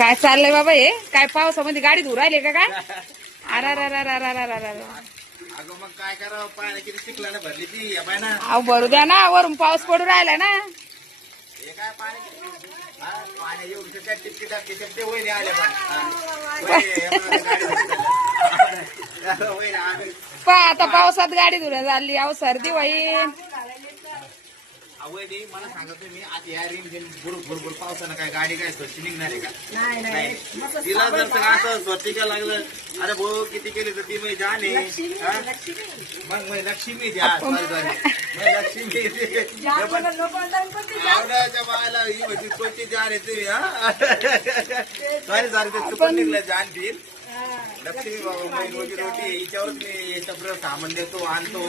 काय चाललंय बाबा हे? काय पावसामध्ये गाडी धुवून राहिले का काय? अरे अगं मग काय करावं, पाण्याची किती चिखलाने भरली ती या बाय ना. अहो भरू द्या ना, वरून पाऊस पडू राहिला ना. हे काय पाणी एवढी काय टिपकी टाकते ते वहिनी आले पण आता पावसात गाडी धुवून झाली. अहो सर्दी होईल. वहिनी मला सांगा तुम्ही आता या रिम भुरभुर पावसानं काय गाडी काय स्वच्छ निघणार आहे का? नाही. तिला जर असं स्वच्छ केलं लागलं, अरे भाऊ किती केली तर ती मी जाणे मग लक्ष्मी द्या लक्ष्मी आवडाच्या बायला ही म्हणजे स्वच्छ जाणे तुम्ही सॉरी ते चुकून निघलं जाण ती लक्ष्मी बाबा रोजी रोटी हिच्यावरच मी सगळं सामान देतो आणतो,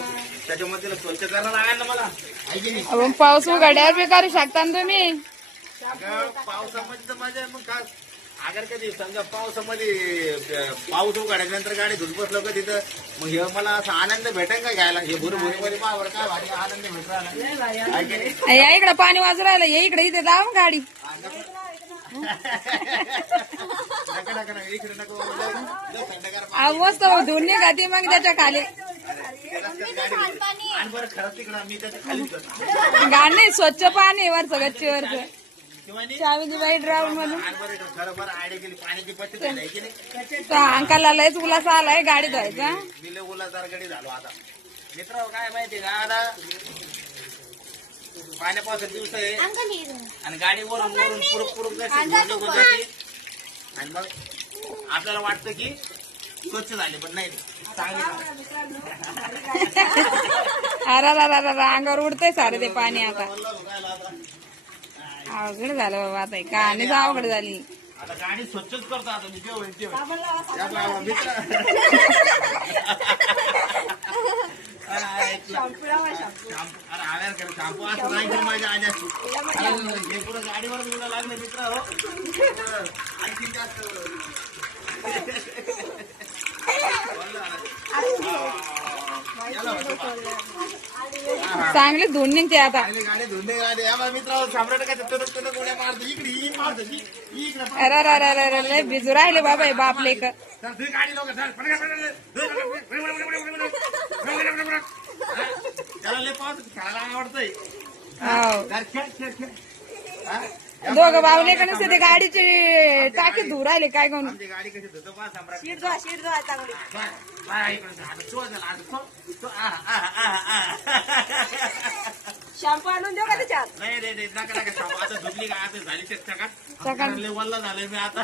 त्याच्यामध्ये तिला स्वच्छ करायला लागेल ना मला. आपण पाऊस उघड्यावर बी करू शकता ना तुम्ही. पावसामध्ये तर मजा मग काय अगर कधी समजा पावसामध्ये पाऊस उघडल्यानंतर गाडी धुत बसलो का तिथं, मग हे मला असा आनंद भेटेल का घ्यायला? हे भुरभुरीमध्ये पावर काय भारी आनंद भेटला. या इकडे पाणी वाजू राहिलं, ये इकडे इथे लाव गाडी. मस्त धुवून निघाती मग त्याच्या खाली गाण नाही, स्वच्छ पाणी वरच गच्चीवरच चावी वाईट राहून म्हणून अंकाला लयच उल्हास आलाय गाडी धुवायचा. उल्हासदार गाडी झालो आता. मित्र काय माहिती का, आता पाण्या पावसाचे दिवस आहे आणि गाडी वरून पुरुक निघून जाते आणि मग आपल्याला वाटतं की स्वच्छ झाले, पण नाही चांगली. अरे अंगावर उडतंय सारे ते पाणी. आता अवघड झालं बाबा, आता कहाणीच अवघड झाली. आता गाडी स्वच्छच करतो आता मी मित्र. शॅम्पू असं नाही तर माझ्या आण्याची हे पुढं गाडीवर मुलं लागलं मित्र हो. आणखी जास्त चांगले धुवून निघते आता. गाडी धुंडे गाडी मित्र सम्राट काय गोळ्या मारतो इकडे मारतो इकडे. अरे भिजू राहिले बाबा हे बाप लेक. गाडी लोक त्याला लय पाऊस खेळायला आवडतंय. दोघं बावले का नसते ते गाडीची टाकी धुवून राहिले काय करून. गाडी कशी धुतो पहा सम्राट. शॅम्पू आणून देऊ का त्याच्यात? नाही रे नका आता धुतली का आता झाली चक्का वल्ला झालंय मी आता.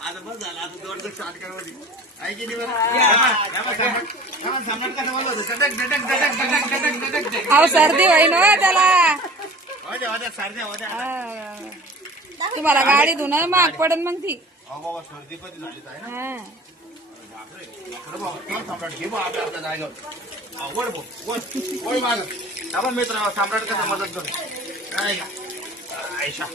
आता बस झालं आता दोन शॉर्टकट मध्ये ऐकी अहो सर्दी होईन हो त्याला. तुम्हाला गाडी धुणं महाग पडन मग ती. बाबा सर्दी कधी झाली हा आपण मित्र सम्राट कसं मदत करतो नाही का? आयशा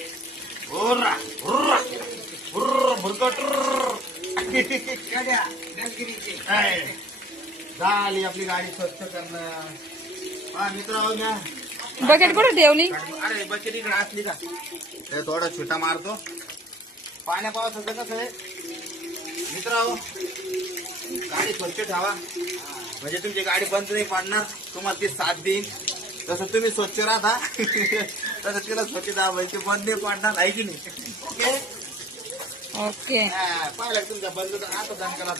झाली आपली गाडी स्वच्छ करणं. हा मित्र बकेट कुठे ठेवली? अरे बकेट इकडे असली का थोडा छोटा मारतो. पाण्या पावसाचं कसं आहे मित्र, गाडी स्वच्छ ठेवा म्हणजे तुमची गाडी बंद नाही पडणार, तुम्हाला ती साथ देईन. तसं तुम्ही स्वच्छ राहता तसं तिला स्वच्छ दाबायची बंद नाही पडणार आहे की नाही? ओके ओके पाहिलं तुमच्या बंद आता दण करा.